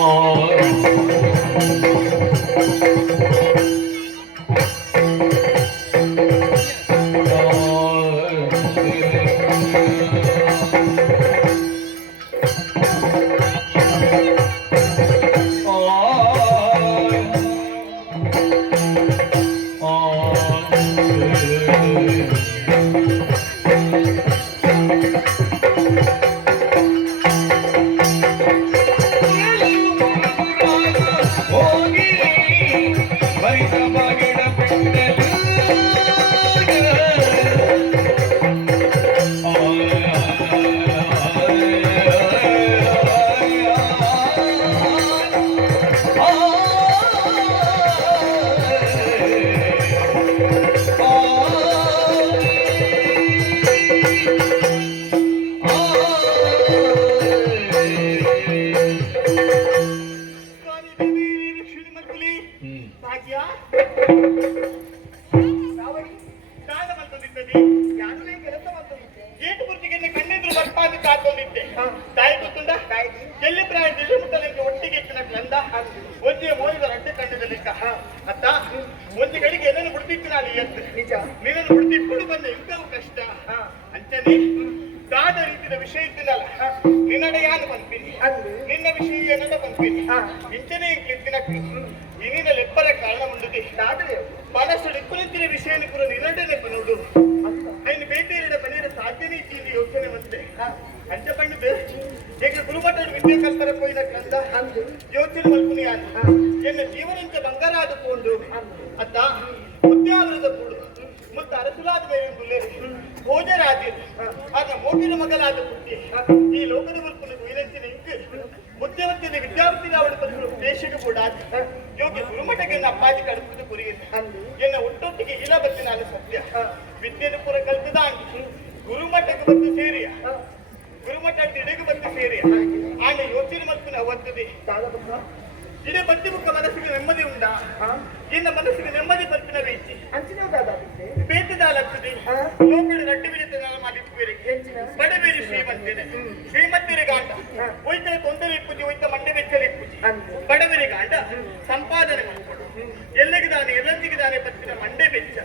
Oh. Bye. ಮನೆಯಲ್ಲಿ ಕೆಲಸ ಮಾಡ್ಕೊಂಡಿದ್ದೆ. ಎಲ್ಲಿ ಪ್ರಾಯ ದಿಶಮುಟ್ಟಲಿಗೆ ಒಟ್ಟಿಗೆ ಹೆಚ್ಚಿನ ಗಂಧ? ಒಂದೇ ಮೋದಿದ ರಡ್ಡೆ ಕಂಡದ ಲೆಕ್ಕ. ಅತ್ತ ಒಂದು ಕಡೆಗೆ ಎಲ್ಲನ್ನು ಬಿಡ್ತಿತ್ತು ನಾನು ನಿಜ. ನೀನನ್ನು ಬಿಡ್ತಿಟ್ಕೊಂಡು ಬಂದೆ ಇಂಥವು ಕಷ್ಟ. ಅಂತನೇ ದಾದ ರೀತಿಯ ವಿಷಯ ಇದ್ದಿಲ್ಲಲ್ಲ. ನಿನ್ನಡೆ ಯಾರು ನಿನ್ನ ವಿಷಯ ಏನಡ ಬಂದ್ಬಿನಿ ಇಂಚನೇ ಎದ್ದಿನ ಇನಿನ ಲೆಪ್ಪರ ಕಾರಣ ಉಂಡದೆ ಆದರೆ ಮನಸ್ಸು ಡಿಕ್ಕುಲಿತ್ತಿನ ವಿಷಯ ಕೂಡ ಪಂಡಿತು ಈಗ ಗುರುಮಠದ ವಿದ್ಯೆ ಕಲ್ಪರ ಪೋಯಿನ ಗ್ರಂಥ? ಯೋಚನೆ ಮಲ್ಪುನಿ ಯಾನು ಎನ್ನ ಜೀವನಂಚ ಬಂಗಾರ ಆದುಕೊಂಡು ಅತ್ತ ಉದ್ಯಾವರದ ಕೂಡು. ಮುತ್ತ ಅರಸುಲಾದ ಭೋಜರಾಜರು ಆಗ ಮೋಗಿನ ಮಗಲಾದ ಪುಟ್ಟಿ ಈ ಲೋಕದ ಮಲ್ಪುನ ಗುಯಿಲಂಚಿನ ಇಂಕು ಅವಳ ಬಂದು ದೇಶಕ್ಕೆ ಕೂಡ ಯೋಗ್ಯ ಗುರುಮಠಕ್ಕೆ ಅಪ್ಪಾಜಿ ಕಡುಪುದು ಕುರಿಯಿಲ್ಲ ಎನ್ನ ಒಟ್ಟೊಟ್ಟಿಗೆ ಇಲ್ಲ ಬತ್ತಿ ನಾನು ಸತ್ಯ. ವಿದ್ಯೆಯನ್ನು ಪುರ ಕಲ್ತದ ಗುರುಮಠಕ್ಕೆ ಬಂದು ಸೇರಿಯ. ಗುರುಮಠ ಇಡೆಗೆ ಬಂದು ಸೇರಿ. ಆಗ ಯೋಚನೆ ಮಲ್ಪಿನ ಅವತ್ತದೆ ಇಡೀ ಬತ್ತಿ ಮುಖ ಮನಸ್ಸಿಗೆ ನೆಮ್ಮದಿ ಉಂಟಾ? ಇನ್ನ ಮನಸ್ಸಿಗೆ ನೆಮ್ಮದಿ ಬರ್ತಿನ ರೀತಿ. ಬೇತದಾಲತ್ತದೆ ಲೋಕದ ರಡ್ಡು ಬಿಡಿತ ಮಾಡಿ ಬಡಬೇರಿ ಶ್ರೀಮಂತೇನೆ ಶ್ರೀಮಂತರಿ ಗಾಂಡ ಒಯ್ತನ ತೊಂದರೆ ಇಪ್ಪುಜಿ ಒಯ್ತ ಮಂಡೆ ಬೆಚ್ಚಲ ಇಪ್ಪುಜಿ ಬಡವರಿ ಗಾಂಡ ಸಂಪಾದನೆ ಮಾಡ್ಕೊಡು. ಎಲ್ಲಿಗೆ ದಾನೆ ಎಲ್ಲಂದಿಗೆ ದಾನೆ ಬರ್ತಿನ ಮಂಡೆ ಬೆಚ್ಚ.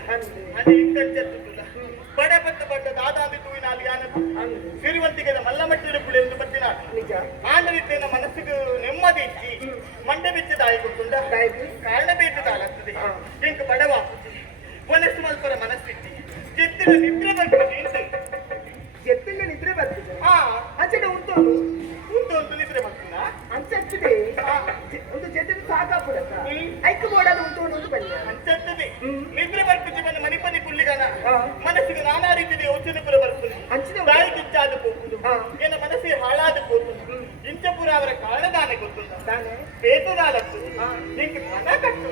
ಅದೇ ಇಂಕಂಚತ್ತುಲ್ಲ ಬಡ ಬತ್ತ ಬಡ್ಡ ದಾದಾಂದಿ ತೂವಿನಾಲಿ ಯಾನ ಸಿರಿವಂತಿಗೆ ಮಲ್ಲಮಟ್ಟಿನ ಪುಳಿ ಎಂದು ಬತ್ತಿನ ಆಂಡವಿದ್ದೇನ ಮನಸ್ಸಿಗೆ ನೆಮ್ಮದಿ ಇಚ್ಚಿ ಮಂಡೆ ಬೆಚ್ಚ ದಾಯಿ ಕೊಟ್ಟುಂಡ ಕಾರಣ ಬೇತದಾಲಾಗ್ತದೆ ಇಂಕ ಬಡವ ಮನಸ್ಸು ಮಲ್ಪರ ಮನಸ್ಸಿಚ್ಚಿ ಚಿತ್ತಿನ ನಿದ್ರೆ ಬರ್ತದೆ ಇಂತೆ ಎತ್ತಿನ ನಿದ್ರೆ ಬರ್ತದೆ ಹಾ ಅಂಚನೆ ಉಂಟೋನು ಉಂಟು ಒಂದು ನಿದ್ರೆ ಬರ್ತದ ಅಂಚತ್ತಿದೆ ಒಂದು ಜೊತೆ ಸಾಕಾಪುರಕ ಐಕ್ ಬೋಡಾದ ಉಂಟೋನು ಒಂದು ಬನ್ನಿ ಅಂಚತ್ತದೆ ನಿದ್ರೆ ಬರ್ತದೆ ನನ್ನ ಮನಿಪನಿ ಕುಳ್ಳಿಗನ ಹಾ. ಮನಸ್ಸಿಗೆ ನಾನಾ ರೀತಿಯ ಯೋಚನೆ ಪುರ ಬರ್ತದೆ ಅಂಚಿನ ತಾಯಿ ಕಿಚ್ಚಾದ ಹೋಗುದು ಹಾ. ಏನ ಮನಸ್ಸಿಗೆ ಹಾಳಾದ ಹೋಗುದು ಇಂಚಪುರ ಅವರ ಕಾರಣದಾನ ಗೊತ್ತುಂಟ ತಾನೆ ಬೇತದಾಲತ್ತು ನಿಂಗೆ ಹಣ ಕಟ್ಟು